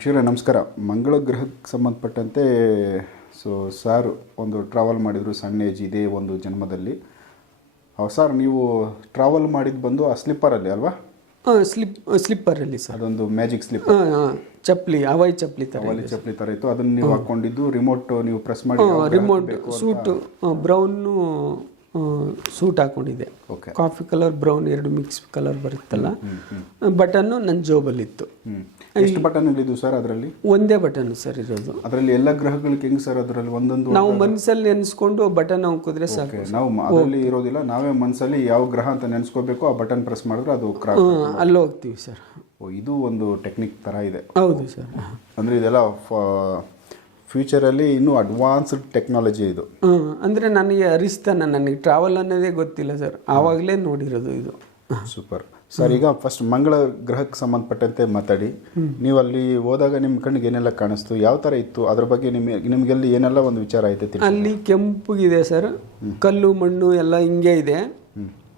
ವೀಕ್ಷಕರೇ ನಮಸ್ಕಾರ. ಮಂಗಳ ಗ್ರಹಕ್ಕೆ ಸಂಬಂಧಪಟ್ಟಂತೆ ಸೊ ಸರ್ ಒಂದು ಟ್ರಾವೆಲ್ ಮಾಡಿದರು ಸಣ್ಣ ಏಜ್ ಇದೇ ಒಂದು ಜನ್ಮದಲ್ಲಿ. ಸರ್ ನೀವು ಟ್ರಾವೆಲ್ ಮಾಡಿದ್ದು ಬಂದು ಆ ಸ್ಲಿಪ್ಪರಲ್ಲಿ ಅಲ್ವಾ? ಹಾಂ ಸ್ಲಿಪ್ ಸ್ಲಿಪ್ಪರಲ್ಲಿ ಸರ್. ಅದೊಂದು ಮ್ಯಾಜಿಕ್ ಸ್ಲಿಪ್ ಚಪ್ಪಲಿ ಹವಾಯಿ ಚಪ್ಪಲಿ ತರ ಹವಾಯಿ ಚಪ್ಪಲಿ ಥರ ಇತ್ತು. ಅದನ್ನು ನೀವು ಹಾಕೊಂಡಿದ್ದು ರಿಮೋಟ್ ನೀವು ಪ್ರೆಸ್ ಮಾಡಿ ರಿಮೋಟ್ ಸೂಟ್ ಬ್ರೌನ್ ಸೂಟು ಹಾಕೊಂಡಿದ್ದೆ. ಕಾಫಿ ಕಲರ್ ಬ್ರೌನ್ ಎರಡು ಮಿಕ್ಸ್ ಕಲರ್ ಬರುತ್ತಲ್ಲ. ಬಟನ್ನು ನನ್ನ ಜೋಬಲ್ಲಿತ್ತು. ಎಷ್ಟು ಬಟನ್ಗಳಿದ್ದು ಸರ್ ಅದರಲ್ಲಿ? ಒಂದೇ ಬಟನ್ ಸರ್ ಇರೋದು. ಅದರಲ್ಲಿ ಎಲ್ಲ ಗ್ರಹಗಳಿಗೆ ಹೆಂಗ್ ಸರ್ ಅದರಲ್ಲಿ ಒಂದೊಂದು ನಾವು ಮನಸ್ಸಲ್ಲಿ ನೆನೆಸ್ಕೊಂಡು ಬಟನ್ ಹಾಕಿದ್ರೆ ಸಾಕು ನಾವು ಅದರಲ್ಲಿ ಇರೋದಿಲ್ಲ ನಾವೇ ಮನಸ್ಸಲ್ಲಿ ಯಾವ ಗ್ರಹ ಅಂತ ನೆನೆಸ್ಕೋಬೇಕು ಆ ಬಟನ್ ಪ್ರೆಸ್ ಮಾಡಿದ್ರೆ ಅದು ಅಲ್ಲಿ ಹೋಗ್ತೀವಿ ಸರ್. ಓ, ಇದು ಒಂದು ಟೆಕ್ನಿಕ್ ತರ ಇದೆ. ಹೌದು ಸರ್. ಅಂದ್ರೆ ಇದೆಲ್ಲ ಫ್ಯೂಚರಲ್ಲಿ ಇನ್ನೂ ಅಡ್ವಾನ್ಸ್ಡ್ ಟೆಕ್ನಾಲಜಿ ಇದು. ಅಂದ್ರೆ ಅಂದರೆ ನನಗೆ ಅರಿಸ್ತಾನ ನನಗೆ ಟ್ರಾವೆಲ್ ಅನ್ನೋದೇ ಗೊತ್ತಿಲ್ಲ ಸರ್. ಆವಾಗಲೇ ನೋಡಿರೋದು ಇದು. ಸೂಪರ್. ಸರ್ ಈಗ ಫಸ್ಟ್ ಮಂಗಳ ಗ್ರಹಕ್ಕೆ ಸಂಬಂಧಪಟ್ಟಂತೆ ಮಾತಾಡಿ. ನೀವು ಅಲ್ಲಿ ಹೋದಾಗ ನಿಮ್ಮ ಕಣ್ಣಿಗೆ ಏನೆಲ್ಲ ಕಾಣಿಸ್ತು? ಯಾವ ಥರ ಇತ್ತು? ಅದ್ರ ಬಗ್ಗೆ ನಿಮಗೆ ನಿಮಗೆಲ್ಲಿ ಏನೆಲ್ಲ ಒಂದು ವಿಚಾರ ಐತೆ ಅಲ್ಲಿ ಕೆಂಪಗಿದೆ ಸರ್. ಕಲ್ಲು ಮಣ್ಣು ಎಲ್ಲ ಹಿಂಗೆ ಇದೆ.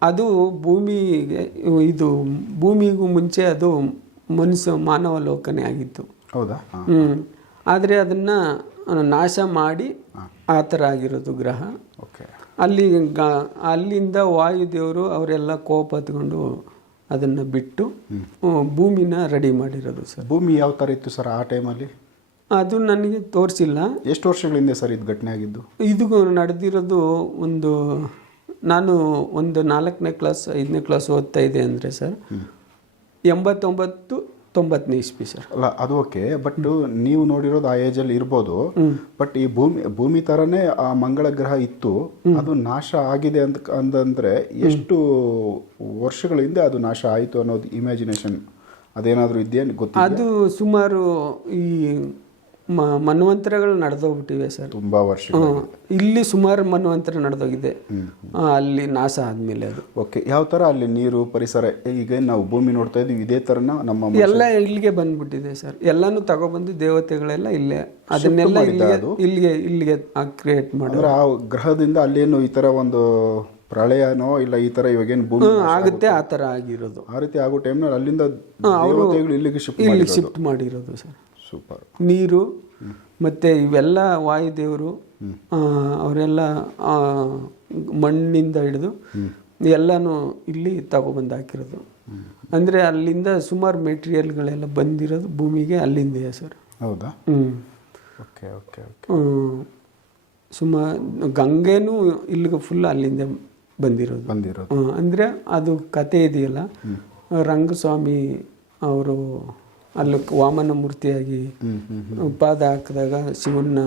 ಅದು ಭೂಮಿಗೆ ಇದು ಭೂಮಿಗೂ ಮುಂಚೆ ಅದು ಮನುಷ್ಯ ಮಾನವ ಲೋಕನೇ ಆಗಿತ್ತು. ಹೌದಾ? ಹ್ಞೂ ಹ್ಮ್. ಆದರೆ ಅದನ್ನ ನಾಶ ಮಾಡಿ ಆ ಥರ ಆಗಿರೋದು ಗ್ರಹ. ಓಕೆ. ಅಲ್ಲಿ ಅಲ್ಲಿಂದ ವಾಯುದೇವರು ಅವರೆಲ್ಲ ಕೋಪ ಹತ್ಕೊಂಡು ಅದನ್ನು ಬಿಟ್ಟು ಭೂಮಿನ ರೆಡಿ ಮಾಡಿರೋದು ಸರ್. ಭೂಮಿ ಯಾವ ಥರ ಇತ್ತು ಸರ್ ಆ ಟೈಮಲ್ಲಿ ಅದು ನನಗೆ ತೋರಿಸಿಲ್ಲ. ಎಷ್ಟು ವರ್ಷಗಳಿಂದ ಸರ್ ಇದು ಘಟನೆ ಆಗಿದ್ದು? ಇದು ನಡೆದಿರೋದು ಒಂದು ನಾನು ಒಂದು ನಾಲ್ಕನೇ ಕ್ಲಾಸ್ ಐದನೇ ಕ್ಲಾಸ್ ಓದ್ತಾ ಇದೆ ಅಂದರೆ ಸರ್ ಎಂಬತ್ತೊಂಬತ್ತು ತೊಂಬತ್ತನೇ ಇಸ್ಪಿ ಸರ್. ಅಲ್ಲ ಅದು ಓಕೆ ಬಟ್ ನೀವು ನೋಡಿರೋದು ಆ ಏಜ್ ಅಲ್ಲಿ ಇರ್ಬೋದು ಬಟ್ ಈ ಭೂಮಿ ಭೂಮಿ ತರನೇ ಆ ಮಂಗಳ ಗ್ರಹ ಇತ್ತು ಅದು ನಾಶ ಆಗಿದೆ ಅಂತ ಅಂತಂದ್ರೆ ಎಷ್ಟು ವರ್ಷಗಳ ಹಿಂದೆ ಅದು ನಾಶ ಆಯಿತು ಅನ್ನೋದು ಇಮ್ಯಾಜಿನೇಷನ್ ಅದೇನಾದರೂ ಇದೆಯಾ ಗೊತ್ತಿಲ್ಲ ಅದು ಸುಮಾರು ಈ ಮ ಮನ್ವಂತರಗಳು ನಡೆದೋಗ್ಬಿಟ್ಟಿವೆ ಸರ್. ತುಂಬಾ ವರ್ಷ ಇಲ್ಲಿ ಸುಮಾರು ಮನ್ವಂತರ ನಡೆದೋಗಿದೆ. ಅಲ್ಲಿ ನಾಶ ಆದಮೇಲೆ ಅದು. ಓಕೆ ಯಾವ ಥರ ಅಲ್ಲಿ ನೀರು ಪರಿಸರ ಈಗ ನಾವು ಭೂಮಿ ನೋಡ್ತಾ ಇದೀವಿ ಇದೇ ಥರನ ನಮ್ಮ ಎಲ್ಲ ಇಲ್ಲಿಗೆ ಬಂದ್ಬಿಟ್ಟಿದೆ ಸರ್. ಎಲ್ಲಾನು ತಗೊಬಂದು ದೇವತೆಗಳೆಲ್ಲ ಇಲ್ಲೇ. ಅದನ್ನೆಲ್ಲ ಇಲ್ಲಿಗೆ ಇಲ್ಲಿಗೆ ಇಲ್ಲಿಗೆ ಕ್ರಿಯೇಟ್ ಮಾಡಿದ್ರೆ ಆ ಗ್ರಹದಿಂದ ಅಲ್ಲೇನು ಈ ಥರ ಒಂದು ಪ್ರಳಯನೋ ಇಲ್ಲ ಈ ಥರ ಇವಾಗೇನು ಭೂಮಿ ಆಗುತ್ತೆ ಆ ತರ ಆಗಿರೋದು. ಆ ರೀತಿ ಆಗೋ ಟೈಮ್ನಲ್ಲಿ ಅಲ್ಲಿಂದ ದೇವತೆಗಳು ಇಲ್ಲಿಗೆ ಶಿಫ್ಟ್ ಮಾಡಿರೋದು ಸರ್. ಸೂಪರ್ ನೀರು ಮತ್ತು ಇವೆಲ್ಲ ವಾಯುದೇವರು ಅವರೆಲ್ಲ ಮಣ್ಣಿಂದ ಹಿಡಿದು ಎಲ್ಲನೂ ಇಲ್ಲಿ ತಗೊಬಂದು ಹಾಕಿರೋದು. ಅಂದರೆ ಅಲ್ಲಿಂದ ಸುಮಾರು ಮೆಟೀರಿಯಲ್ಗಳೆಲ್ಲ ಬಂದಿರೋದು ಭೂಮಿಗೆ ಅಲ್ಲಿಂದ ಸರ್? ಹೌದಾ? ಹ್ಞೂ ಓಕೆ ಓಕೆ ಓಕೆ. ಸುಮಾರು ಗಂಗೆನೂ ಇಲ್ಲಿಗೆ ಫುಲ್ ಅಲ್ಲಿಂದ ಬಂದಿರೋದು. ಬಂದಿರೋದು. ಅಂದ್ರೆ ಅದು ಕತೆ ಇದೆಯಲ್ಲ ರಂಗಸ್ವಾಮಿ ಅವರು ಅಲ್ಲಿ ವಾಮನ ಮೂರ್ತಿಯಾಗಿ ಪಾದ ಹಾಕಿದಾಗ ಶಿವನ್ನ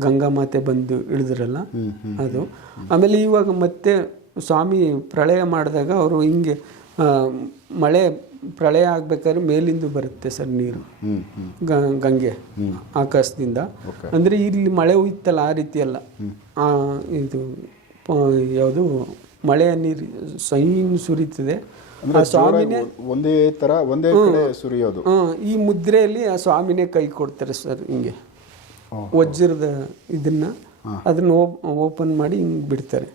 ಗಂಗಾ ಮಾತೆ ಬಂದು ಇಳಿದ್ರಲ್ಲ ಅದು. ಆಮೇಲೆ ಇವಾಗ ಮತ್ತೆ ಸ್ವಾಮಿ ಪ್ರಳಯ ಮಾಡಿದಾಗ ಅವರು ಹಿಂಗೆ ಮಳೆ ಪ್ರಳಯ ಆಗ್ಬೇಕಾದ್ರೆ ಮೇಲಿಂದ ಬರುತ್ತೆ ಸರ್ ನೀರು. ಗಂಗೆ ಆಕಾಶದಿಂದ. ಅಂದ್ರೆ ಇಲ್ಲಿ ಮಳೆ ಹೋಯ್ತಲ್ಲ ಆ ರೀತಿ ಅಲ್ಲ. ಆ, ಇದು ಯಾವುದು ಮಳೆಯ ನೀರು ಸೈನ್ ಸುರಿತದೆ. ಆ ಸ್ವಾಮಿನೇ ಒಂದೇ ತರ ಒಂದೇ ಕಡೆ ಸುರಿಯೋದು. ಈ ಮುದ್ರೆಯಲ್ಲಿ ಆ ಸ್ವಾಮಿನೇ ಕೈ ಕೊಡ್ತಾರೆ ಸರ್ ಹಿಂಗೆ. ವಜ್ರದ ಇದನ್ನ ಅದನ್ನ ಓಪನ್ ಮಾಡಿ ಹಿಂಗೆ ಬಿಡ್ತಾರೆ.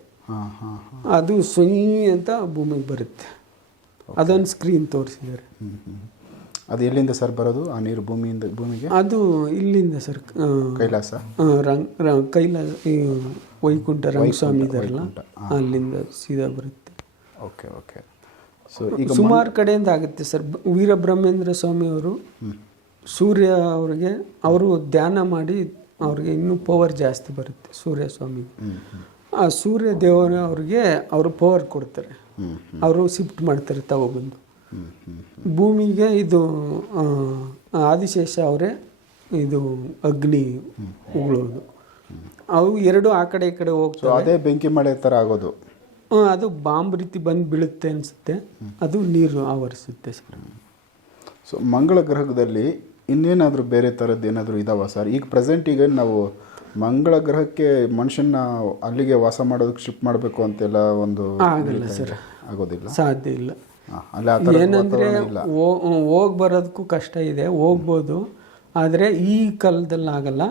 ಅದು ಸುಯಿ ಅಂತ ಭೂಮಿಗೆ ಬರುತ್ತೆ. ಅದೊಂದು ಸ್ಕ್ರೀನ್ ತೋರಿಸಿದ್ದಾರೆ. ಅದು ಎಲ್ಲಿಂದ ಸರ್ ಬರೋದು? ಆ ನೀರು ಭೂಮಿಯಿಂದ ಭೂಮಿಗೆ? ಅದು ಇಲ್ಲಿಂದ ಸರ್ ಕೈಲಾಸ? ಕೈಲಾಸ ಈ ವೈಕುಂಠ ರಂಗಸ್ವಾಮಿ ಇದಾರಲ್ಲ ಅಲ್ಲಿಂದ ಸೀದಾ ಬರುತ್ತೆ. Okay okay. ಸೊ ಈಗ ಸುಮಾರು ಕಡೆಯಿಂದ ಆಗುತ್ತೆ ಸರ್. ವೀರಬ್ರಹ್ಮೇಂದ್ರ ಸ್ವಾಮಿಯವರು ಸೂರ್ಯ ಅವರಿಗೆ ಅವರು ಧ್ಯಾನ ಮಾಡಿ ಅವ್ರಿಗೆ ಇನ್ನೂ ಪವರ್ ಜಾಸ್ತಿ ಬರುತ್ತೆ ಸೂರ್ಯ ಸ್ವಾಮಿ ಆ ಸೂರ್ಯ ದೇವರ ಅವ್ರಿಗೆ ಅವರು ಪವರ್ ಕೊಡ್ತಾರೆ. ಅವರು ಶಿಫ್ಟ್ ಮಾಡ್ತಾರೆ ತಗೊಬಂದು ಭೂಮಿಗೆ ಇದು ಆದಿಶೇಷ ಅವರೇ ಇದು ಅಗ್ನಿ ಉಗುಳೋದು. ಅವು ಎರಡು ಆ ಕಡೆ ಈ ಕಡೆ ಹೋಗ್ತವೆ. ಅದೇ ಬೆಂಕಿ ಮಳೆ ಥರ ಆಗೋದು. ಅದು ಬಾಂಬ್ ರೀತಿ ಬಂದು ಬೀಳುತ್ತೆ ಅನಿಸುತ್ತೆ. ಅದು ನೀರು ಆವರಿಸುತ್ತೆ ಸರ್. ಸೊ ಮಂಗಳ ಗ್ರಹದಲ್ಲಿ ಇನ್ನೇನಾದರೂ ಬೇರೆ ಥರದ್ದು ಏನಾದರೂ ಇದಾವ ಸರ್? ಈಗ ಪ್ರೆಸೆಂಟ್ ಈಗ ನಾವು ಮಂಗಳ ಗ್ರಹಕ್ಕೆ ಮನುಷ್ಯನ ಅಲ್ಲಿಗೆ ವಾಸ ಮಾಡೋದಕ್ಕೆ ಶಿಫ್ಟ್ ಮಾಡಬೇಕು ಅಂತೆಲ್ಲ ಒಂದು ಆಗಲ್ಲ ಸರ್. ಆಗೋದಿಲ್ಲ? ಸಾಧ್ಯ ಇಲ್ಲ. ಅಲ್ಲ ಆ ಥರ ಏನಂದ್ರೆ ಹೋಗಿ ಬರೋದಕ್ಕೂ ಕಷ್ಟ ಇದೆ. ಹೋಗ್ಬೋದು. ಆದರೆ ಈ ಕಾಲದಲ್ಲಿ ಆಗಲ್ಲ.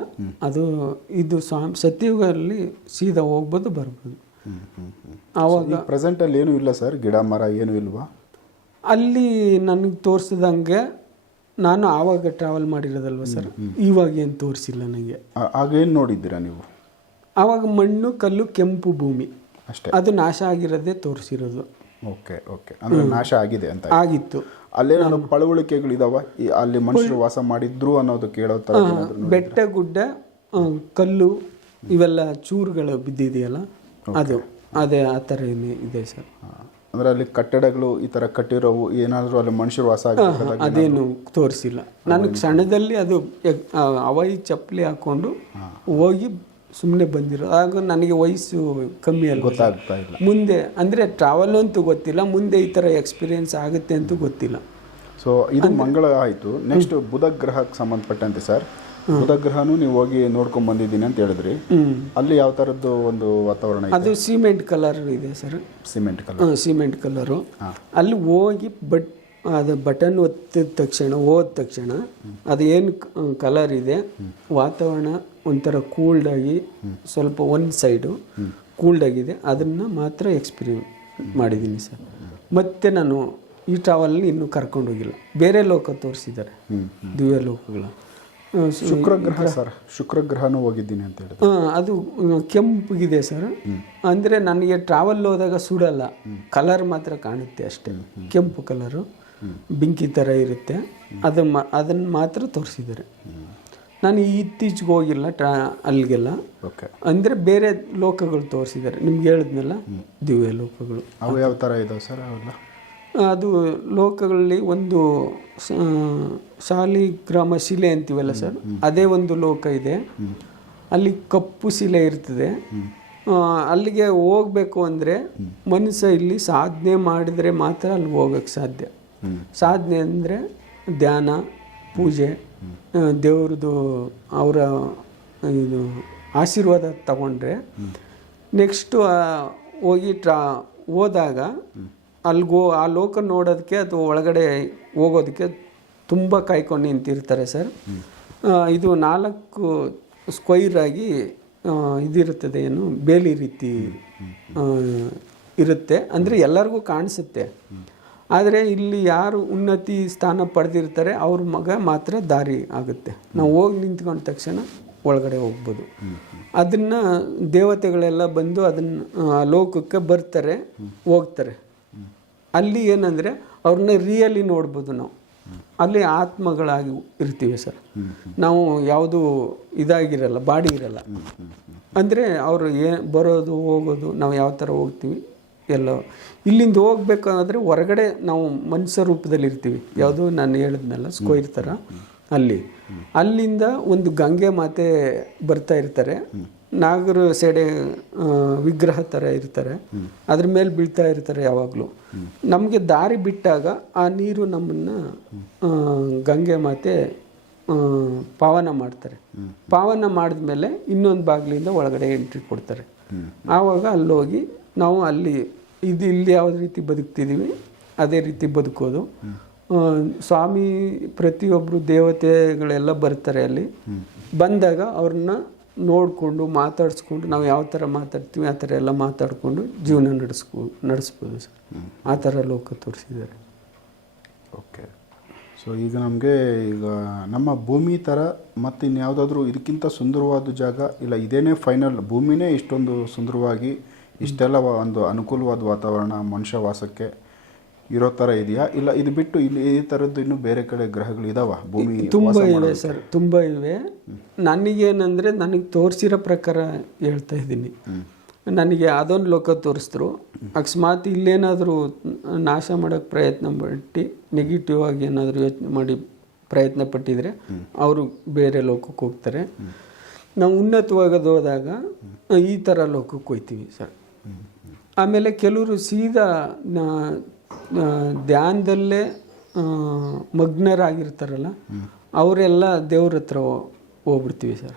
ಅದು ಇದು ಸ್ವಾಮಿ ಸತ್ಯಯುಗದಲ್ಲಿ ಸೀದಾ ಹೋಗ್ಬೋದು ಬರ್ಬೋದು. ಆವಾಗ ಪ್ರೆಸೆಂಟ್ ಪ್ರೆಸೆಂಟಲ್ಲಿ ಏನೂ ಇಲ್ಲ ಸರ್ ಗಿಡ ಮರ ಏನು ಇಲ್ವಾ? ಅಲ್ಲಿ ನನಗೆ ತೋರಿಸಿದಂಗೆ ನಾನು ಆವಾಗ ಟ್ರಾವೆಲ್ ಮಾಡಿರೋದಲ್ವ ಸರ್? ಇವಾಗ ಏನು ತೋರಿಸಿಲ್ಲ ನನಗೆ. ಆಗೇನು ಆಗ ಏನು ನೋಡಿದ್ದೀರಾ ನೀವು? ಆವಾಗ ಮಣ್ಣು ಕಲ್ಲು ಕೆಂಪು ಭೂಮಿ. ಅಷ್ಟೇ. ಅದು ನಾಶ ಆಗಿರೋದೇ ತೋರಿಸಿರೋದು. Okay okay. ಅಂದ್ರೆ ನಾಶ ಆಗಿದೆ ಅಂತ ಆಗಿತ್ತು. ಅಲ್ಲೇನಾದ್ರು ಪಳವಳಿಕೆಗಳಿದಾವ ಈ ಅಲ್ಲಿ ಮನುಷ್ಯರು ವಾಸ ಮಾಡಿದ್ರು ಅನ್ನೋದು ಕೇಳೋ ತರ ಬೆಟ್ಟ ಗುಡ್ಡ ಕಲ್ಲು ಇವೆಲ್ಲ ಚೂರುಗಳು ಬಿದ್ದಿದೆಯಲ್ಲ? ಅದು. ಅದೇ ಆ ಥರ ಏನು ಇದೆ ಸರ್. ಅಂದರೆ ಅಲ್ಲಿ ಕಟ್ಟಡಗಳು ಈ ತರ ಕಟ್ಟಿರೋವು ಏನಾದರೂ ಅಲ್ಲಿ ಮನುಷ್ಯರು ವಾಸ ಆಗಿರೋದಾಗ ಅದೇನು ತೋರಿಸಿಲ್ಲ. ನನಗೆ ಕ್ಷಣದಲ್ಲಿ ಅದು ಆ, ಚಪ್ಪಲಿ ಹಾಕೊಂಡು ಹೋಗಿ ಸುಮ್ಮನೆ ಬಂದಿರೋ ಆಗ ನನಗೆ ವಯಸ್ಸು ಕಮ್ಮಿ ಅಲ್ಲ ಗೊತ್ತಾಗ್ತಾ ಇಲ್ಲ. ಮುಂದೆ ಅಂದರೆ ಟ್ರಾವೆಲ್ ಅಂತೂ ಗೊತ್ತಿಲ್ಲ ಮುಂದೆ ಈ ಥರ ಎಕ್ಸ್ಪೀರಿಯನ್ಸ್ ಆಗುತ್ತೆ ಅಂತೂ ಗೊತ್ತಿಲ್ಲ. ಸೊ ಇದು ಮಂಗಳ ಆಯಿತು. ನೆಕ್ಸ್ಟ್ ಬುಧ ಗ್ರಹಕ್ಕೆ ಸಂಬಂಧಪಟ್ಟಂತೆ ಸರ್. ಬುಧ ಗ್ರಹನು ನೀವು ಹೋಗಿ ನೋಡ್ಕೊಂಡ್ ಬಂದಿದ್ದೀನಿ ಅಂತ ಹೇಳಿದ್ರಿ. ಅಲ್ಲಿ ಯಾವ ತರದ್ದು ಒಂದು ವಾತಾವರಣ ಇದೆ? ಅದು ಸಿಮೆಂಟ್ ಕಲರ್ ಇದೆ sir. Cement colour. Cement colour. ಅಲ್ಲಿ ಹೋಗಿ ಬಟ್ ಅದು ಬಟನ್ ಒತ್ತಿದ ತಕ್ಷಣ ಹೋದ ತಕ್ಷಣ ಅದು ಏನು ಕಲರ್ ಇದೆ ವಾತಾವರಣ ಒಂಥರ ಕೂಲ್ಡ್ ಆಗಿ ಸ್ವಲ್ಪ ಒಂದು ಸೈಡು ಕೂಲ್ಡ್ ಆಗಿದೆ. ಅದನ್ನು ಮಾತ್ರ ಎಕ್ಸ್ಪೀರಿಯನ್ಸ್ ಮಾಡಿದ್ದೀನಿ ಸರ್. ಮತ್ತೆ ನಾನು ಈ ಟ್ರಾವೆಲ್ನ ಇನ್ನೂ ಕರ್ಕೊಂಡು ಹೋಗಿಲ್ಲ. ಬೇರೆ ಲೋಕ ತೋರಿಸಿದ್ದಾರೆ. ದಿವ್ಯ ಲೋಕಗಳ. ಆ, ಸು- ಶುಕ್ರ ಗ್ರಹ ಸರ್ ಶುಕ್ರಗ್ರಹನೂ ಹೋಗಿದ್ದೀನಿ ಅಂತ ಹೇಳಿದ್ರು. ಆ, ಅದು ಕೆಂಪಗಿದೆ ಸರ್. ಅಂದರೆ ನನಗೆ ಟ್ರಾವೆಲ್ ಹೋದಾಗ ಸುಡಲ್ಲ. ಕಲರ್ ಮಾತ್ರ ಕಾಣುತ್ತೆ ಅಷ್ಟೇ. ಕೆಂಪು ಕಲರು ಬೆಂಕಿ ಥರ ಇರುತ್ತೆ. ಅದನ್ನು ಮಾ ಅದನ್ನು ಮಾತ್ರ ತೋರಿಸಿದ್ದಾರೆ. ನಾನು ಇತ್ತೀಚೆಗೆ ಹೋಗಿಲ್ಲ ಟ್ರಾ ಅಲ್ಲಿಗೆಲ್ಲ. ಓಕೆ. ಅಂದರೆ ಬೇರೆ ಲೋಕಗಳು ತೋರಿಸಿದ್ದಾರೆ. ನಿಮ್ಗೆ ಹೇಳಿದ್ನಲ್ಲ ದಿವ್ಯ ಲೋಕಗಳು. ಅವು ಯಾವ ಥರ ಇದಾವೆ ಸರ್ ಅವೆಲ್ಲ? ಅದು ಲೋಕಗಳಲ್ಲಿ ಒಂದು ಶಾಲಿಗ್ರಾಮ ಶಿಲೆ ಅಂತೀವಲ್ಲ ಸರ್? ಅದೇ ಒಂದು ಲೋಕ ಇದೆ. ಅಲ್ಲಿ ಕಪ್ಪು ಶಿಲೆ ಇರ್ತದೆ. ಅಲ್ಲಿಗೆ ಹೋಗ್ಬೇಕು ಅಂದರೆ ಮನುಷ್ಯ ಇಲ್ಲಿ ಸಾಧನೆ ಮಾಡಿದರೆ ಮಾತ್ರ ಅಲ್ಲಿ ಹೋಗೋಕ್ಕೆ ಸಾಧ್ಯ. ಸಾಧನೆ ಅಂದರೆ ಧ್ಯಾನ ಪೂಜೆ ದೇವ್ರದ್ದು ಅವರ ಇದು ಆಶೀರ್ವಾದ ತಗೊಂಡ್ರೆ ನೆಕ್ಸ್ಟು ಹೋಗಿ ಟ್ರಾ ಹೋದಾಗ ಅಲ್ಗೋ ಆ ಲೋಕ ನೋಡೋದಕ್ಕೆ ಅಥವಾ ಒಳಗಡೆ ಹೋಗೋದಕ್ಕೆ ತುಂಬ ಕಾಯ್ಕೊಂಡು ನಿಂತಿರ್ತಾರೆ ಸರ್. ಇದು ನಾಲ್ಕು ಸ್ಕ್ವೈರ್ ಆಗಿ ಇದಿರುತ್ತದೆ ಏನು, ಬೇಲಿ ರೀತಿ ಇರುತ್ತೆ. ಅಂದರೆ ಎಲ್ಲರಿಗೂ ಕಾಣಿಸುತ್ತೆ. ಆದರೆ ಇಲ್ಲಿ ಯಾರು ಉನ್ನತಿ ಸ್ಥಾನ ಪಡೆದಿರ್ತಾರೆ, ಅವ್ರ ಮಗ ಮಾತ್ರ ದಾರಿ ಆಗುತ್ತೆ. ನಾವು ಹೋಗಿ ನಿಂತ್ಕೊಂಡ ತಕ್ಷಣ ಒಳಗಡೆ ಹೋಗ್ಬೋದು. ಅದನ್ನು ದೇವತೆಗಳೆಲ್ಲ ಬಂದು ಅದನ್ನು ಲೋಕಕ್ಕೆ ಬರ್ತಾರೆ, ಹೋಗ್ತಾರೆ. ಅಲ್ಲಿ ಏನಂದರೆ ಅವ್ರನ್ನ ರಿಯಲಿ ನೋಡ್ಬೋದು ನಾವು. ಅಲ್ಲಿ ಆತ್ಮಗಳಾಗಿ ಇರ್ತೀವಿ ಸರ್. ನಾವು ಯಾವುದು ಇದಾಗಿರಲ್ಲ, ಬಾಡಿ ಇರಲ್ಲ. ಅಂದರೆ ಅವರು ಏ, ಬರೋದು, ಹೋಗೋದು, ನಾವು ಯಾವ ಥರ ಹೋಗ್ತೀವಿ? ಎಲ್ಲ. ಇಲ್ಲಿಂದ ಹೋಗ್ಬೇಕಾದ್ರೆ ಹೊರಗಡೆ ನಾವು ಮನುಷ್ಯ ರೂಪದಲ್ಲಿ ಇರ್ತೀವಿ. ಯಾವುದು ನಾನು ಹೇಳಿದ್ನಲ್ಲ ಸ್ಕೋಯ್ ಥರ. ಅಲ್ಲಿ. ಅಲ್ಲಿಂದ ಒಂದು ಗಂಗೆ ಮಾತೆ ಬರ್ತಾ ಇರ್ತಾರೆ. ನಾಗರ ಸೆಡೆ ವಿಗ್ರಹ ಥರ ಇರ್ತಾರೆ. ಅದ್ರ ಮೇಲೆ ಬೀಳ್ತಾ ಇರ್ತಾರೆ ಯಾವಾಗಲೂ. ನಮಗೆ ದಾರಿ ಬಿಟ್ಟಾಗ ಆ ನೀರು ನಮ್ಮನ್ನು ಗಂಗೆ ಮಾತೆ ಪಾವನ ಮಾಡ್ತಾರೆ. ಪಾವನ ಮಾಡಿದ ಮೇಲೆ ಇನ್ನೊಂದು ಬಾಗಿಲಿಂದ ಒಳಗಡೆ ಎಂಟ್ರಿ ಕೊಡ್ತಾರೆ. ಆವಾಗ ಅಲ್ಲೋಗಿ ನಾವು ಅಲ್ಲಿ ಇದು ಇಲ್ಲಿ ಯಾವ ರೀತಿ ಬದುಕ್ತಿದ್ದೀವಿ ಅದೇ ರೀತಿ ಬದುಕೋದು. ಸ್ವಾಮಿ ಪ್ರತಿಯೊಬ್ಬರು ದೇವತೆಗಳೆಲ್ಲ ಬರ್ತಾರೆ ಅಲ್ಲಿ. ಬಂದಾಗ ಅವ್ರನ್ನ ನೋಡಿಕೊಂಡು ಮಾತಾಡಿಸ್ಕೊಂಡು ನಾವು ಯಾವ ಥರ ಮಾತಾಡ್ತೀವಿ ಆ ಥರ ಎಲ್ಲ ಮಾತಾಡಿಕೊಂಡು ಜೀವನ ನಡೆಸ್ಕೊ ನಡೆಸ್ಬೋದು ಸರ್. ಆ ಥರ ಲೋಕ ತೋರಿಸಿದ್ದಾರೆ. ಓಕೆ. ಸೊ ಈಗ ನಮಗೆ ಈಗ ನಮ್ಮ ಭೂಮಿ ಥರ ಮತ್ತು ಇನ್ಯಾವುದಾದ್ರೂ ಇದಕ್ಕಿಂತ ಸುಂದರವಾದ ಜಾಗ ಇಲ್ಲ ಇದೇನೇ ಫೈನಲ್ ಭೂಮಿನೇ ಇಷ್ಟೊಂದು ಸುಂದರವಾಗಿ ಇಷ್ಟೆಲ್ಲ ಒಂದು ಅನುಕೂಲವಾದ ವಾತಾವರಣ ಮನುಷ್ಯ ವಾಸಕ್ಕೆ ಇರೋ ಥರ ಇದೆಯಾ? ಇಲ್ಲ ಇದು ಬಿಟ್ಟು ಇಲ್ಲಿ ಈ ಥರದ್ದು ಇನ್ನೂ ಬೇರೆ ಕಡೆ ಗ್ರಹಗಳು ಇದಾವ? ಭೂಮಿ ತುಂಬ ಇವೆ? ಸರ್ ತುಂಬ ಇವೆ. ನನಗೇನಂದರೆ ನನಗೆ ತೋರಿಸಿರೋ ಪ್ರಕಾರ ಹೇಳ್ತಾ ಇದ್ದೀನಿ. ನನಗೆ ಅದೊಂದು ಲೋಕ ತೋರಿಸಿದ್ರು. ಅಕಸ್ಮಾತ್ ಇಲ್ಲೇನಾದರೂ ನಾಶ ಮಾಡೋಕ್ಕೆ ಪ್ರಯತ್ನ ಪಟ್ಟು ನೆಗೆಟಿವ್ ಆಗಿ ಏನಾದರೂ ಯೋಚನೆ ಮಾಡಿ ಪ್ರಯತ್ನ ಪಟ್ಟಿದರೆ ಅವರು ಬೇರೆ ಲೋಕಕ್ಕೆ ಹೋಗ್ತಾರೆ. ನಾವು ಉನ್ನತವಾಗದು ಹೋದಾಗ ಈ ಥರ ಲೋಕಕ್ಕೆ ಹೋಗ್ತೀವಿ ಸರ್. ಆಮೇಲೆ ಕೆಲವರು ಸೀದಾ ಧ್ಯಾನದಲ್ಲೇ ಮಗ್ನರಾಗಿರ್ತಾರಲ್ಲ ಅವರೆಲ್ಲ ದೇವ್ರ ಹತ್ರ ಹೋಗ್ಬಿಡ್ತೀವಿ ಸರ್.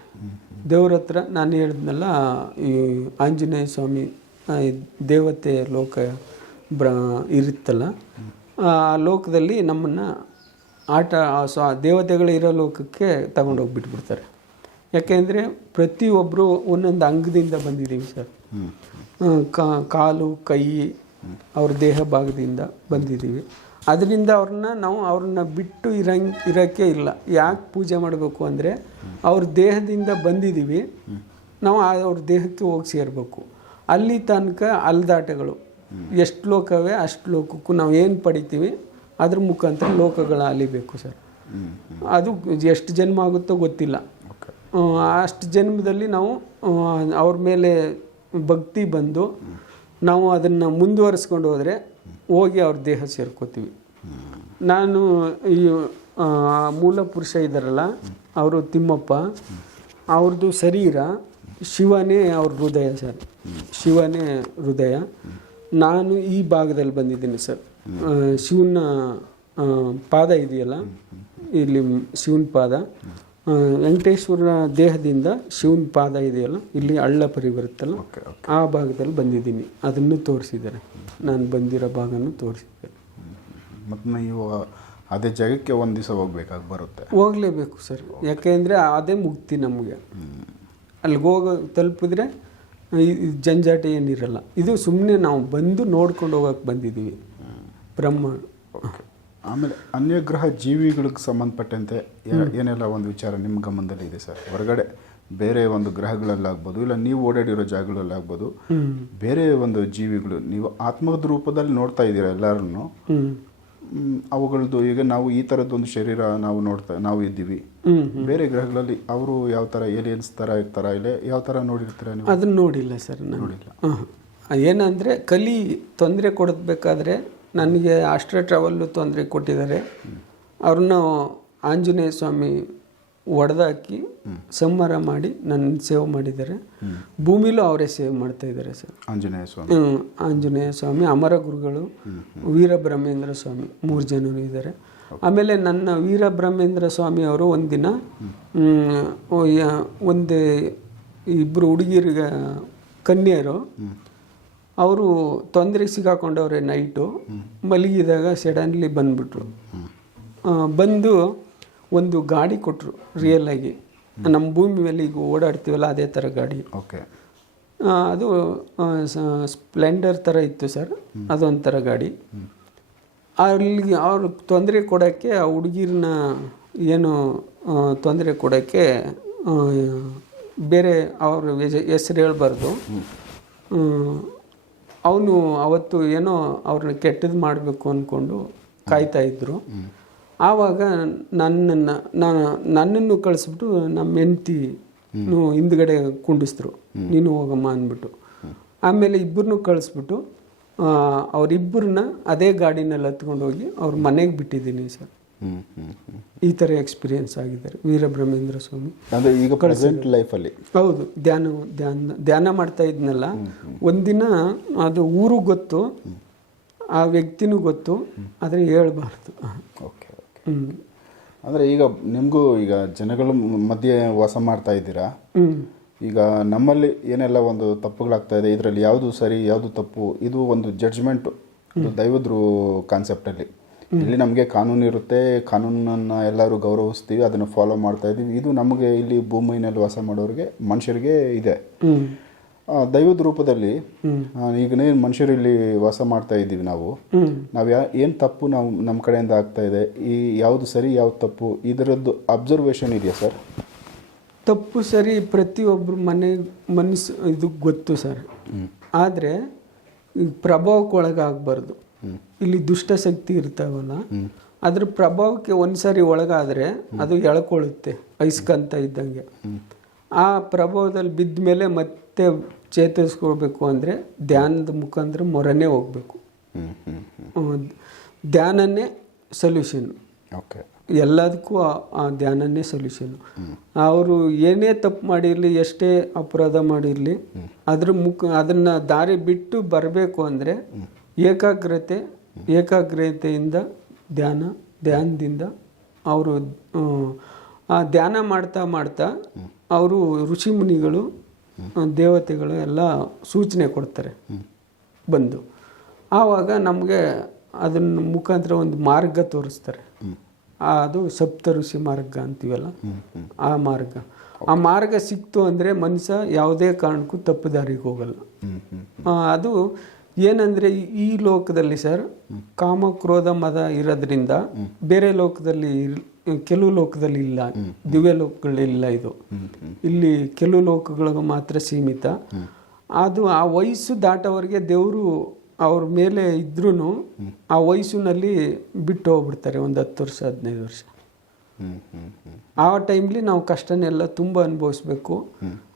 ದೇವ್ರ ಹತ್ರ ನಾನು ಹೇಳಿದ್ನಲ್ಲ ಈ ಆಂಜನೇಯ ಸ್ವಾಮಿ ದೇವತೆ ಲೋಕ ಬ್ರ ಇರುತ್ತಲ್ಲ ಆ ಲೋಕದಲ್ಲಿ ನಮ್ಮನ್ನು ಆಟ ಆ ಸ್ವ ದೇವತೆಗಳಿರೋ ಲೋಕಕ್ಕೆ ಲೋಕಕ್ಕೆ ತಗೊಂಡೋಗ್ಬಿಟ್ಬಿಡ್ತಾರೆ ಯಾಕೆಂದರೆ ಪ್ರತಿಯೊಬ್ಬರು ಒಂದೊಂದು ಅಂಗದಿಂದ ಬಂದಿದ್ದೀವಿ ಸರ್. ಕಾಲು ಕೈ ಅವ್ರ ದೇಹ ಭಾಗದಿಂದ ಬಂದಿದ್ದೀವಿ. ಅದರಿಂದ ಅವ್ರನ್ನ ನಾವು ಅವ್ರನ್ನ ಬಿಟ್ಟು ಇರಂಗ್ ಇರೋಕ್ಕೆ ಇಲ್ಲ. ಯಾಕೆ ಪೂಜೆ ಮಾಡಬೇಕು ಅಂದರೆ ಅವ್ರ ದೇಹದಿಂದ ಬಂದಿದ್ದೀವಿ. ನಾವು ಅವ್ರ ದೇಹಕ್ಕೆ ಹೋಗಿ ಸೇರಬೇಕು. ಅಲ್ಲಿ ತನಕ ಅಲ್ದಾಟಗಳು. ಎಷ್ಟು ಲೋಕವೇ ಅಷ್ಟು ಲೋಕಕ್ಕೂ ನಾವು ಏನು ಪಡಿತೀವಿ ಅದ್ರ ಮುಖಾಂತರ ಲೋಕಗಳ ಅಲಿಬೇಕು ಸರ್. ಅದು ಎಷ್ಟು ಜನ್ಮ ಆಗುತ್ತೋ ಗೊತ್ತಿಲ್ಲ. ಆ, ಅಷ್ಟು ಜನ್ಮದಲ್ಲಿ ನಾವು ಅವ್ರ ಮೇಲೆ ಭಕ್ತಿ ಬಂದು ನಾವು ಅದನ್ನು ಮುಂದುವರಿಸ್ಕೊಂಡು ಹೋದರೆ ಹೋಗಿ ಅವ್ರ ದೇಹ ಸೇರ್ಕೋತೀವಿ. ನಾನು ಈ ಮೂಲ ಪುರುಷ ಇದ್ದಾರಲ್ಲ ಅವರು ತಿಮ್ಮಪ್ಪ ಅವ್ರದ್ದು ಶರೀರ ಶಿವನೇ ಅವ್ರ ಹೃದಯ ಸರ್. ಶಿವನೇ ಹೃದಯ. ನಾನು ಈ ಭಾಗದಲ್ಲಿ ಬಂದಿದ್ದೀನಿ ಸರ್. ಶಿವನ ಪಾದ ಇದೆಯಲ್ಲ, ಇಲ್ಲಿ ಶಿವನ ಪಾದ. ವೆಂಕಟೇಶ್ವರ ದೇಹದಿಂದ ಶಿವನ ಪಾದ ಇದೆಯಲ್ಲ ಇಲ್ಲಿ ಹಳ್ಳ ಪರಿ ಬರುತ್ತಲ್ಲ ಓಕೆ ಓಕೆ ಆ ಭಾಗದಲ್ಲಿ ಬಂದಿದ್ದೀನಿ. ಅದನ್ನು ತೋರಿಸಿದ್ದಾರೆ. ನಾನು ಬಂದಿರೋ ಭಾಗನೂ ತೋರಿಸಿದ್ದಾರೆ ಮತ್ತು ನೀವು ಅದೇ ಜಾಗಕ್ಕೆ ಒಂದು ದಿವಸ ಹೋಗ್ಬೇಕಾಗಿ ಬರುತ್ತೆ? ಹೋಗಲೇಬೇಕು ಸರ್. ಯಾಕೆಂದರೆ ಅದೇ ಮುಕ್ತಿ ನಮಗೆ. ಅಲ್ಲಿಗೆ ಹೋಗ ತಲುಪಿದ್ರೆ ಜಂಜಾಟ ಏನಿರಲ್ಲ. ಇದು ಸುಮ್ಮನೆ ನಾವು ಬಂದು ನೋಡ್ಕೊಂಡು ಹೋಗೋಕೆ ಬಂದಿದ್ದೀವಿ. ಬ್ರಹ್ಮ ಆಮೇಲೆ ಅನ್ಯಗ್ರಹ ಜೀವಿಗಳಿಗೆ ಸಂಬಂಧಪಟ್ಟಂತೆ ಏನೆಲ್ಲ ಒಂದು ವಿಚಾರ ನಿಮ್ಮ ಗಮನದಲ್ಲಿ ಇದೆ ಸರ್? ಹೊರಗಡೆ ಬೇರೆ ಒಂದು ಗ್ರಹಗಳಲ್ಲಾಗ್ಬೋದು ಇಲ್ಲ ನೀವು ಓಡಾಡಿರೋ ಜಾಗಗಳಲ್ಲಾಗ್ಬೋದು ಬೇರೆ ಒಂದು ಜೀವಿಗಳು ನೀವು ಆತ್ಮದ ರೂಪದಲ್ಲಿ ನೋಡ್ತಾ ಇದ್ದೀರಾ ಎಲ್ಲರನ್ನು? ಅವುಗಳದ್ದು ಈಗ ನಾವು ಈ ಥರದ್ದೊಂದು ಶರೀರ ನಾವು ನೋಡ್ತಾ ನಾವು ಇದ್ದೀವಿ. ಬೇರೆ ಗ್ರಹಗಳಲ್ಲಿ ಅವರು ಯಾವ ಥರ ಏಲಿಯನ್ಸ್ ಥರ ಇರ್ತಾರ ಇಲ್ಲ ಯಾವ ಥರ ನೋಡಿರ್ತೀರ ನೀವು? ಅದನ್ನ ನೋಡಿಲ್ಲ ಸರ್ ನೋಡಿಲ್ಲ. ಏನಂದರೆ ಕಲಿ ತೊಂದರೆ ಕೊಡಬೇಕಾದ್ರೆ ನನಗೆ ಅಷ್ಟೇ ಟ್ರಾವೆಲ್ಲು ತೊಂದರೆ ಕೊಟ್ಟಿದ್ದಾರೆ. ಅವ್ರನ್ನ ಆಂಜನೇಯ ಸ್ವಾಮಿ ಒಡೆದಾಕಿ ಸಂಹಾರ ಮಾಡಿ ನನ್ನ ಸೇವೆ ಮಾಡಿದ್ದಾರೆ. ಭೂಮಿಲೂ ಅವರೇ ಸೇವೆ ಮಾಡ್ತಾ ಇದ್ದಾರೆ ಸರ್. ಆಂಜನೇಯ ಸ್ವಾಮಿ. ಆಂಜನೇಯ ಸ್ವಾಮಿ ಅಮರ ಗುರುಗಳು ವೀರಬ್ರಹ್ಮೇಂದ್ರ ಸ್ವಾಮಿ ಮೂರು ಜನರು ಇದ್ದಾರೆ. ಆಮೇಲೆ ನನ್ನ ವೀರಬ್ರಹ್ಮೇಂದ್ರ ಸ್ವಾಮಿ ಅವರು ಒಂದಿನ ಒಂದು ಇಬ್ಬರು ಹುಡುಗಿರಿಗೆ ಕನ್ಯರು ಅವರು ತೊಂದರೆಗೆ ಸಿಗಾಕೊಂಡವ್ರೆ ನೈಟು ಮಲಗಿದಾಗ ಸಡನ್ಲಿ ಬಂದುಬಿಟ್ರು. ಬಂದು ಒಂದು ಗಾಡಿ ಕೊಟ್ಟರು ರಿಯಲ್ ಆಗಿ. ನಮ್ಮ ಭೂಮಿ ಮೇಲೆ ಈಗ ಓಡಾಡ್ತೀವಲ್ಲ ಅದೇ ಥರ ಗಾಡಿ. ಓಕೆ ಅದು ಸ್ಪ್ಲೆಂಡರ್ ಥರ ಇತ್ತು ಸರ್. ಅದೊಂಥರ ಗಾಡಿ. ಅಲ್ಲಿಗೆ ಅವ್ರ ತೊಂದರೆ ಕೊಡೋಕ್ಕೆ ಆ ಹುಡುಗಿರನ್ನ ಏನು ತೊಂದರೆ ಕೊಡೋಕ್ಕೆ ಬೇರೆ ಅವ್ರ ಹೆಸರು ಹೇಳ್ಬಾರ್ದು. ಅವನು ಅವತ್ತು ಏನೋ ಅವ್ರನ್ನ ಕೆಟ್ಟದ್ದು ಮಾಡಬೇಕು ಅಂದ್ಕೊಂಡು ಕಾಯ್ತಾ ಇದ್ರು. ಆವಾಗ ನನ್ನನ್ನು ನಾನು ನನ್ನನ್ನು ಕಳಿಸ್ಬಿಟ್ಟು ನಮ್ಮ ಹೆಂಡ್ತಿ ಹಿಂದ್ಗಡೆ ಕುಂಡಿಸ್ತರು ನೀನು ಹೋಗಮ್ಮ ಅಂದ್ಬಿಟ್ಟು ಆಮೇಲೆ ಇಬ್ಬರನ್ನೂ ಕಳಿಸ್ಬಿಟ್ಟು ಅವರಿಬ್ಬರನ್ನ ಅದೇ ಗಾಡಿನಲ್ಲಿ ಹತ್ಕೊಂಡು ಹೋಗಿ ಅವ್ರ ಮನೆಗೆ ಬಿಟ್ಟಿದ್ದೀನಿ ಸರ್. ಈ ಥರ ಎಕ್ಸ್ಪೀರಿಯನ್ಸ್ ಆಗಿದ್ದಾರೆ. ವೀರಬ್ರಹ್ಮೇಂದ್ರ ಸ್ವಾಮಿ. ಅಂದರೆ ಈಗ ಪ್ರೆಸೆಂಟ್ ಲೈಫಲ್ಲಿ ಹೌದು ಧ್ಯಾನ ಧ್ಯಾನ ಧ್ಯಾನ ಮಾಡ್ತಾ ಇದ್ನಲ್ಲ ಒಂದಿನ ಅದು ಊರು ಗೊತ್ತು ಆ ವ್ಯಕ್ತಿನೂ ಗೊತ್ತು ಆದರೆ ಹೇಳಬಾರ್ದು. ಓಕೆ ಓಕೆ ಹ್ಞೂ ಅಂದರೆ ಈಗ ನಿಮಗೂ ಈಗ ಜನಗಳ ಮಧ್ಯೆ ವಾಸ ಮಾಡ್ತಾ ಇದ್ದೀರಾ? ಈಗ ನಮ್ಮಲ್ಲಿ ಏನೆಲ್ಲ ಒಂದು ತಪ್ಪುಗಳಾಗ್ತಾ ಇದೆ ಇದರಲ್ಲಿ ಯಾವುದು ಸರಿ ಯಾವುದು ತಪ್ಪು ಇದು ಒಂದು ಜಡ್ಜ್ಮೆಂಟು ದೈವದ್ರು ಕಾನ್ಸೆಪ್ಟಲ್ಲಿ ಇಲ್ಲಿ ನಮಗೆ ಕಾನೂನು ಇರುತ್ತೆ ಕಾನೂನನ್ನು ಎಲ್ಲರೂ ಗೌರವಿಸ್ತೀವಿ ಅದನ್ನು ಫಾಲೋ ಮಾಡ್ತಾ ಇದ್ದೀವಿ. ಇದು ನಮಗೆ ಇಲ್ಲಿ ಭೂಮಿನಲ್ಲಿ ವಾಸ ಮಾಡೋರಿಗೆ ಮನುಷ್ಯರಿಗೆ ಇದೆ. ದೈವದ ರೂಪದಲ್ಲಿ ಈಗನೇ ಮನುಷ್ಯರು ಇಲ್ಲಿ ವಾಸ ಮಾಡ್ತಾ ಇದ್ದೀವಿ ನಾವು. ನಾವು ಯಾ ಏನು ತಪ್ಪು ನಾವು ನಮ್ಮ ಕಡೆಯಿಂದ ಆಗ್ತಾ ಇದೆ ಈ ಯಾವುದು ಸರಿ ಯಾವ್ದು ತಪ್ಪು ಇದರದ್ದು ಅಬ್ಸರ್ವೇಷನ್ ಇದೆಯಾ ಸರ್? ತಪ್ಪು ಸರಿ ಪ್ರತಿಯೊಬ್ಬರು ಮನೆ ಮನಸ್ಸು ಇದು ಗೊತ್ತು ಸರ್. ಆದರೆ ಪ್ರಭಾವಕ್ಕೊಳಗಾಗಬಾರ್ದು ಇಲ್ಲಿ ದುಷ್ಟಶಕ್ತಿ ಇರ್ತಾವಲ್ಲ ಅದ್ರ ಪ್ರಭಾವಕ್ಕೆ ಒಂದ್ಸರಿ ಒಳಗಾದರೆ ಅದು ಎಳ್ಕೊಳ್ಳುತ್ತೆ ಐಸ್ಕಂತ ಇದ್ದಂಗೆ. ಆ ಪ್ರಭಾವದಲ್ಲಿ ಬಿದ್ದ ಮೇಲೆ ಮತ್ತೆ ಚೇತರಿಸ್ಕೊಳ್ಬೇಕು ಅಂದರೆ ಧ್ಯಾನದ ಮುಖಾಂತರ ಮೊರನೇ ಹೋಗ್ಬೇಕು. ಧ್ಯಾನನೇ ಸೊಲ್ಯೂಷನ್ ಓಕೆ ಎಲ್ಲದಕ್ಕೂ ಆ ಧ್ಯಾನನೇ ಸೊಲ್ಯೂಷನ್ ಅವರು ಏನೇ ತಪ್ಪು ಮಾಡಿರಲಿ ಎಷ್ಟೇ ಅಪರಾಧ ಮಾಡಿರಲಿ ಅದ್ರ ಮುಖ ಅದನ್ನು ದಾರಿ ಬಿಟ್ಟು ಬರಬೇಕು ಅಂದರೆ ಏಕಾಗ್ರತೆ, ಏಕಾಗ್ರತೆಯಿಂದ ಧ್ಯಾನ, ಧ್ಯಾನದಿಂದ ಅವರು, ಆ ಧ್ಯಾನ ಮಾಡ್ತಾ ಮಾಡ್ತಾ ಅವರು ಋಷಿ ಮುನಿಗಳು ದೇವತೆಗಳು ಎಲ್ಲ ಸೂಚನೆ ಕೊಡ್ತಾರೆ ಬಂದು. ಆವಾಗ ನಮಗೆ ಅದನ್ನ ಮುಖಾಂತರ ಒಂದು ಮಾರ್ಗ ತೋರಿಸ್ತಾರೆ. ಅದು ಸಪ್ತ ಋಷಿ ಮಾರ್ಗ ಅಂತೀವಲ್ಲ? ಆ ಮಾರ್ಗ. ಆ ಮಾರ್ಗ ಸಿಕ್ತು ಅಂದರೆ ಮನುಷ್ಯ ಯಾವುದೇ ಕಾರಣಕ್ಕೂ ತಪ್ಪು ದಾರಿಗೆ ಹೋಗಲ್ಲ. ಅದು ಏನಂದ್ರೆ ಈ- ಲೋಕದಲ್ಲಿ ಸರ್ ಕಾಮ ಕ್ರೋಧ ಮದ ಇರೋದ್ರಿಂದ ಬೇರೆ ಲೋಕದಲ್ಲಿ ಕೆಲವು ಲೋಕದಲ್ಲಿ ಇಲ್ಲ. ದಿವ್ಯ ಲೋಕಗಳಿಲ್ಲ ಇದು. ಇಲ್ಲಿ ಕೆಲವು ಲೋಕಗಳಿಗೂ ಮಾತ್ರ ಸೀಮಿತ. ಅದು ಆ ವಯಸ್ಸು ದಾಟೋವರೆಗೆ ದೇವರು ಅವ್ರ ಮೇಲೆ ಇದ್ರೂ ಆ ವಯಸ್ಸಿನಲ್ಲಿ ಬಿಟ್ಟು ಹೋಗ್ಬಿಡ್ತಾರೆ ಒಂದು ಹತ್ತು ವರ್ಷ ಹದಿನೈದು ವರ್ಷ. ಆ ಟೈಮ್ಲಿ ನಾವು ಕಷ್ಟನೆಲ್ಲ ತುಂಬ ಅನುಭವಿಸ್ಬೇಕು.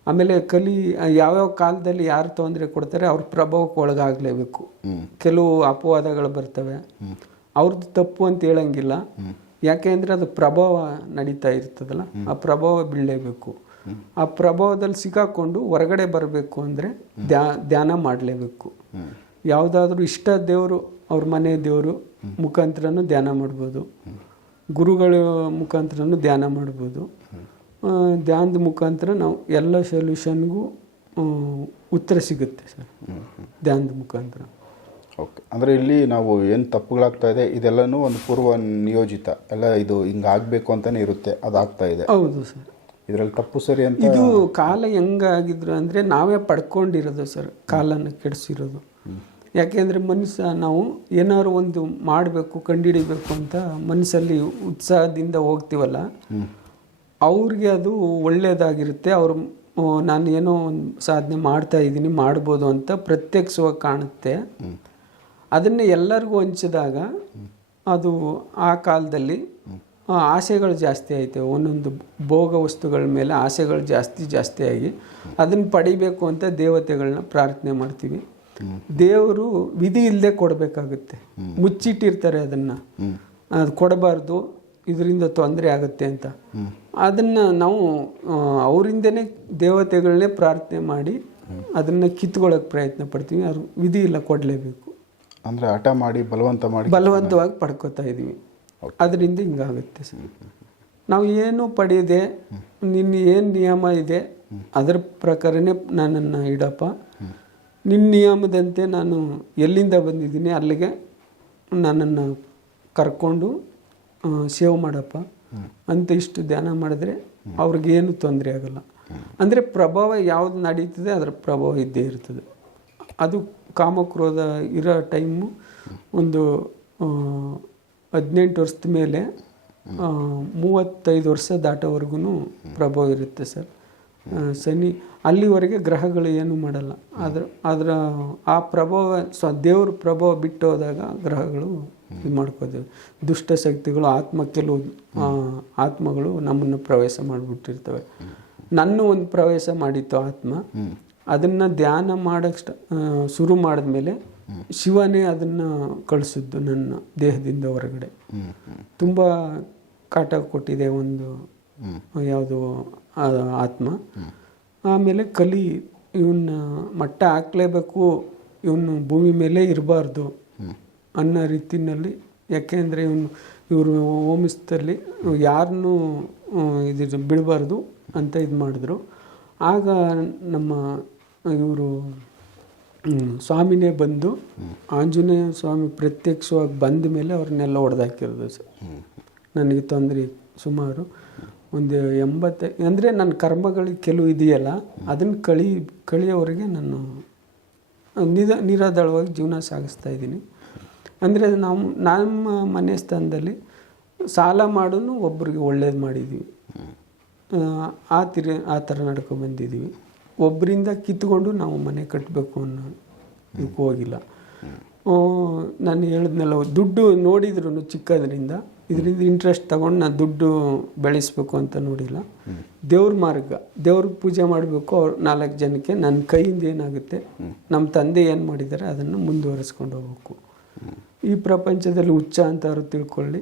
ಆಮೇಲೆ ಕಲಿ ಯಾವ್ಯಾವ ಕಾಲದಲ್ಲಿ ಯಾರು ತೊಂದರೆ ಕೊಡ್ತಾರೆ ಅವ್ರ ಪ್ರಭಾವಕ್ಕೆ ಒಳಗಾಗಲೇಬೇಕು. ಕೆಲವು ಅಪವಾದಗಳು ಬರ್ತವೆ. ಅವ್ರದ್ದು ತಪ್ಪು ಅಂತ ಹೇಳಂಗಿಲ್ಲ. ಯಾಕೆ ಅಂದರೆ ಅದು ಪ್ರಭಾವ ನಡೀತಾ ಇರ್ತದಲ್ಲ ಆ ಪ್ರಭಾವ ಬೀಳಲೇಬೇಕು. ಆ ಪ್ರಭಾವದಲ್ಲಿ ಸಿಕ್ಕಾಕೊಂಡು ಹೊರಗಡೆ ಬರಬೇಕು ಅಂದರೆ ಧ್ಯಾ ಧ್ಯಾನ ಮಾಡಲೇಬೇಕು. ಯಾವುದಾದ್ರೂ ಇಷ್ಟ ದೇವರು ಅವ್ರ ಮನೆ ದೇವರು ಮುಖಾಂತರನೂ ಧ್ಯಾನ ಮಾಡ್ಬೋದು. ಗುರುಗಳ ಮುಖಾಂತರನೂ ಧ್ಯಾನ ಮಾಡ್ಬೋದು. ಧ್ಯಾನದ ಮುಖಾಂತರ ನಾವು ಎಲ್ಲ ಸೊಲ್ಯೂಷನ್ಗೂ ಉತ್ತರ ಸಿಗುತ್ತೆ ಸರ್. ಧ್ಯಾನದ ಮುಖಾಂತರ. ಓಕೆ. ಅಂದರೆ ಇಲ್ಲಿ ನಾವು ಏನು ತಪ್ಪುಗಳಾಗ್ತಾ ಇದೆ ಇದೆಲ್ಲನೂ ಒಂದು ಪೂರ್ವ ನಿಯೋಜಿತ. ಎಲ್ಲ ಇದು ಹಿಂಗೆ ಆಗಬೇಕು ಅಂತಲೇ ಇರುತ್ತೆ ಅದು ಆಗ್ತಾ ಇದೆ. ಹೌದು ಸರ್. ಇದರಲ್ಲಿ ತಪ್ಪು ಸರಿ ಅಂತ ಇದು ಕಾಲ ಹೆಂಗಾಗಿದ್ರು ಅಂದರೆ ನಾವೇ ಪಡ್ಕೊಂಡಿರೋದು ಸರ್ ಕಾಲನ್ನು ಕೆಡಿಸಿರೋದು. ಯಾಕೆಂದರೆ ಮನುಷ್ಯ ನಾವು ಏನಾದ್ರು ಒಂದು ಮಾಡಬೇಕು ಕಂಡುಹಿಡಿಬೇಕು ಅಂತ ಮನಸ್ಸಲ್ಲಿ ಉತ್ಸಾಹದಿಂದ ಹೋಗ್ತೀವಲ್ಲ ಅವ್ರಿಗೆ ಅದು ಒಳ್ಳೆಯದಾಗಿರುತ್ತೆ ಅವರು ನಾನು ಏನೋ ಒಂದು ಸಾಧನೆ ಮಾಡ್ತಾ ಇದ್ದೀನಿ ಮಾಡ್ಬೋದು ಅಂತ ಪ್ರತ್ಯಕ್ಷವಾಗಿ ಕಾಣುತ್ತೆ. ಅದನ್ನೇ ಎಲ್ಲರಿಗೂ ಹಂಚಿದಾಗ ಅದು ಆ ಕಾಲದಲ್ಲಿ ಆಸೆಗಳು ಜಾಸ್ತಿ ಆಯಿತು. ಒಂದೊಂದು ಭೋಗ ವಸ್ತುಗಳ ಮೇಲೆ ಆಸೆಗಳು ಜಾಸ್ತಿ ಜಾಸ್ತಿ ಆಗಿ ಅದನ್ನು ಪಡಿಬೇಕು ಅಂತ ದೇವತೆಗಳನ್ನ ಪ್ರಾರ್ಥನೆ ಮಾಡ್ತೀವಿ. ದೇವರು ವಿಧಿ ಇಲ್ಲದೆ ಕೊಡಬೇಕಾಗುತ್ತೆ. ಮುಚ್ಚಿಟ್ಟಿರ್ತಾರೆ ಅದನ್ನು. ಅದು ಕೊಡಬಾರ್ದು. ಇದರಿಂದ ತೊಂದರೆ ಆಗುತ್ತೆ ಅಂತ. ಅದನ್ನು ನಾವು ಅವರಿಂದನೇ ದೇವತೆಗಳನ್ನೇ ಪ್ರಾರ್ಥನೆ ಮಾಡಿ ಅದನ್ನು ಕಿತ್ಕೊಳ್ಳೋಕೆ ಪ್ರಯತ್ನ ಪಡ್ತೀವಿ. ಅವ್ರು ವಿಧಿ ಇಲ್ಲ ಕೊಡಲೇಬೇಕು. ಅಂದರೆ ಹಠ ಮಾಡಿ ಬಲವಂತ ಮಾಡಿ ಬಲವಂತವಾಗಿ ಪಡ್ಕೋತಾ ಇದ್ದೀವಿ ಅದರಿಂದ ಹಿಂಗಾಗುತ್ತೆ ಸರ್. ನಾವು ಏನು ಪಡೆಯದೆ ನಿನ್ನ ಏನು ನಿಯಮ ಇದೆ ಅದರ ಪ್ರಕಾರನೇ ನನ್ನನ್ನು ಇಡಪ್ಪ. ನಿನ್ನ ನಿಯಮದಂತೆ ನಾನು ಎಲ್ಲಿಂದ ಬಂದಿದ್ದೀನಿ ಅಲ್ಲಿಗೆ ನನ್ನನ್ನು ಕರ್ಕೊಂಡು ಸೇವ್ ಮಾಡಪ್ಪ. ಅಂತ ಇಷ್ಟು ಧ್ಯಾನ ಮಾಡಿದ್ರೆ ಅವ್ರಿಗೇನು ತೊಂದರೆ ಆಗಲ್ಲ. ಅಂದರೆ ಪ್ರಭಾವ ಯಾವ್ದು ನಡೀತದೆ ಅದರ ಪ್ರಭಾವ ಇದ್ದೇ ಇರ್ತದೆ. ಅದು ಕಾಮಕ್ರೋಧ ಇರೋ ಟೈಮು ಒಂದು ಹದಿನೆಂಟು ವರ್ಷದ ಮೇಲೆ ಮೂವತ್ತೈದು ವರ್ಷ ದಾಟೋವರೆಗೂ ಪ್ರಭಾವ ಇರುತ್ತೆ ಸರ್. ಶನಿ, ಅಲ್ಲಿವರೆಗೆ ಗ್ರಹಗಳು ಏನು ಮಾಡಲ್ಲ. ಆದ್ರೆ ಅದರ ಆ ಪ್ರಭಾವ ಸ್ವ ದೇವ್ರ ಪ್ರಭಾವ ಬಿಟ್ಟು ಹೋದಾಗ ಗ್ರಹಗಳು ಇದು ಮಾಡ್ಕೋತೇವೆ ದುಷ್ಟ ಶಕ್ತಿಗಳು ಆತ್ಮ ಕೆಲವು ಆತ್ಮಗಳು ನಮ್ಮನ್ನು ಪ್ರವೇಶ ಮಾಡಿಬಿಟ್ಟಿರ್ತವೆ. ನನ್ನ ಒಂದು ಪ್ರವೇಶ ಮಾಡಿತ್ತು ಆತ್ಮ. ಅದನ್ನು ಧ್ಯಾನ ಮಾಡಕ್ಕೆ ಶುರು ಮಾಡಿದ್ಮೇಲೆ ಶಿವನೇ ಅದನ್ನು ಕಳಿಸಿದ್ದು ನನ್ನ ದೇಹದಿಂದ ಹೊರಗಡೆ. ತುಂಬ ಕಾಟ ಕೊಟ್ಟಿದೆ ಒಂದು, ಯಾವುದು ಆತ್ಮ. ಆಮೇಲೆ ಕಲಿ ಇವನ್ನ ಮಟ್ಟ ಹಾಕ್ಲೇಬೇಕು. ಇವನು ಭೂಮಿ ಮೇಲೆ ಇರಬಾರ್ದು. ಅನ್ನೋ ರೀತಿಯಲ್ಲಿ ಯಾಕೆಂದರೆ ಇವನು, ಇವರು ಹೋಮಿಸ್ತಲ್ಲಿ ಯಾರನ್ನೂ ಇದು ಬಿಡಬಾರ್ದು ಅಂತ ಇದು ಮಾಡಿದ್ರು. ಆಗ ನಮ್ಮ, ಇವರು ಸ್ವಾಮಿನೇ ಬಂದು, ಆಂಜನೇಯ ಸ್ವಾಮಿ ಪ್ರತ್ಯಕ್ಷವಾಗಿ ಬಂದ ಮೇಲೆ ಅವ್ರನ್ನೆಲ್ಲ ಹೊಡೆದಾಕಿರೋದು ಸರ್. ನನಗೆ ತೊಂದರೆ ಸುಮಾರು ಒಂದು ಎಂಬತ್ತ, ಅಂದರೆ ನನ್ನ ಕರ್ಮಗಳಿಗೆ ಕೆಲವು ಇದೆಯಲ್ಲ, ಅದನ್ನು ಕಳಿ, ಕಳಿಯೋವರೆಗೆ ನಾನು, ನಿಧ ನಿರಾದಳವಾಗಿ ಜೀವನ ಸಾಗಿಸ್ತಾ ಇದ್ದೀನಿ. ಅಂದರೆ ನಾವು ನಮ್ಮ ಮನೆ ಸ್ಥಾನದಲ್ಲಿ ಸಾಲ ಮಾಡೋನು ಒಬ್ಬರಿಗೆ ಒಳ್ಳೇದು ಮಾಡಿದ್ದೀವಿ ಆ, ತಿರ ಆ ಥರ ನಡ್ಕೊ ಬಂದಿದ್ದೀವಿ ಒಬ್ಬರಿಂದ ಕಿತ್ಕೊಂಡು ನಾವು ಮನೆ ಕಟ್ಟಬೇಕು ಅನ್ನೋ ಇದಕ್ಕೆ ಹೋಗಿಲ್ಲ. ನಾನು ಹೇಳಿದ್ನಲ್ಲ ದುಡ್ಡು ನೋಡಿದ್ರು ಚಿಕ್ಕದ್ರಿಂದ ಇದರಿಂದ ಇಂಟ್ರೆಸ್ಟ್ ತಗೊಂಡು ನಾನು ದುಡ್ಡು ಬೆಳೆಸ್ಬೇಕು ಅಂತ ನೋಡಿಲ್ಲ. ದೇವ್ರ ಮಾರ್ಗ ದೇವ್ರ ಪೂಜೆ ಮಾಡಬೇಕು ಅವ್ರು ನಾಲ್ಕು ಜನಕ್ಕೆ ನನ್ನ ಕೈಯಿಂದ ಏನಾಗುತ್ತೆ ನಮ್ಮ ತಂದೆ ಏನು ಮಾಡಿದ್ದಾರೆ ಅದನ್ನು ಮುಂದುವರಿಸ್ಕೊಂಡು ಹೋಗ್ಬೇಕು. ಈ ಪ್ರಪಂಚದಲ್ಲಿ ಹುಚ್ಚ ಅಂತ ಅವ್ರು ತಿಳ್ಕೊಳ್ಳಿ?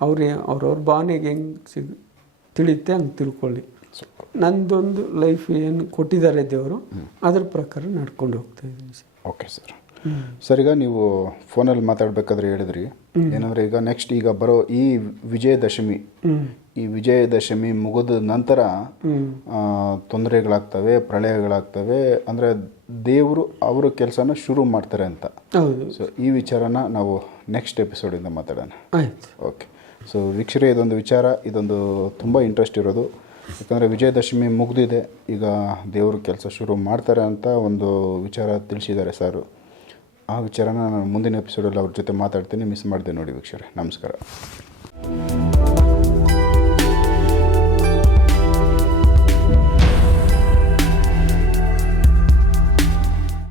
ಅವ್ರು, ಅವ್ರವ್ರ ಭಾವನೆಗೆ ಹೆಂಗೆ ಸಿಗ್, ತಿಳಿಯುತ್ತೆ ಹಂಗೆ ತಿಳ್ಕೊಳ್ಳಿ. ನಂದೊಂದು ಲೈಫ್ ಏನು ಕೊಟ್ಟಿದ್ದಾರೆ ದೇವರು, ಅದ್ರ ಪ್ರಕಾರ ನಡ್ಕೊಂಡು ಹೋಗ್ತಾ ಇದ್ದೀನಿ ಸರ್. ಓಕೆ ಸರ್ ಸರ್ ಈಗ ನೀವು ಫೋನಲ್ಲಿ ಮಾತಾಡ್ಬೇಕಾದ್ರೆ ಹೇಳಿದ್ರಿ. ಏನಂದ್ರೆ ಈಗ ನೆಕ್ಸ್ಟ್ ಈಗ ಬರೋ ಈ ವಿಜಯದಶಮಿ ಈ ವಿಜಯದಶಮಿ ಮುಗಿದ ನಂತರ ತೊಂದರೆಗಳಾಗ್ತವೆ ಪ್ರಳಯಗಳಾಗ್ತವೆ ಅಂದರೆ ದೇವರು ಅವರ ಕೆಲಸನ ಶುರು ಮಾಡ್ತಾರೆ ಅಂತ. ಸೊ ಈ ವಿಚಾರನ ನಾವು ನೆಕ್ಸ್ಟ್ ಎಪಿಸೋಡಿಂದ ಮಾತಾಡೋಣ. ಓಕೆ ಸೊ ವೀಕ್ಷರೇ ಇದೊಂದು ವಿಚಾರ ಇದೊಂದು ತುಂಬ ಇಂಟ್ರೆಸ್ಟ್ ಇರೋದು. ಯಾಕಂದರೆ ವಿಜಯದಶಮಿ ಮುಗಿದಿದೆ ಈಗ ದೇವರು ಕೆಲಸ ಶುರು ಮಾಡ್ತಾರೆ ಅಂತ ಒಂದು ವಿಚಾರ ತಿಳಿಸಿದ್ದಾರೆ ಸರು. ಆ ವಿಚಾರನ ನಾನು ಮುಂದಿನ ಎಪಿಸೋಡಲ್ಲಿ ಅವ್ರ ಜೊತೆ ಮಾತಾಡ್ತೀನಿ. ಮಿಸ್ ಮಾಡಿದೆ ನೋಡಿ ವೀಕ್ಷಕರೇ ನಮಸ್ಕಾರ.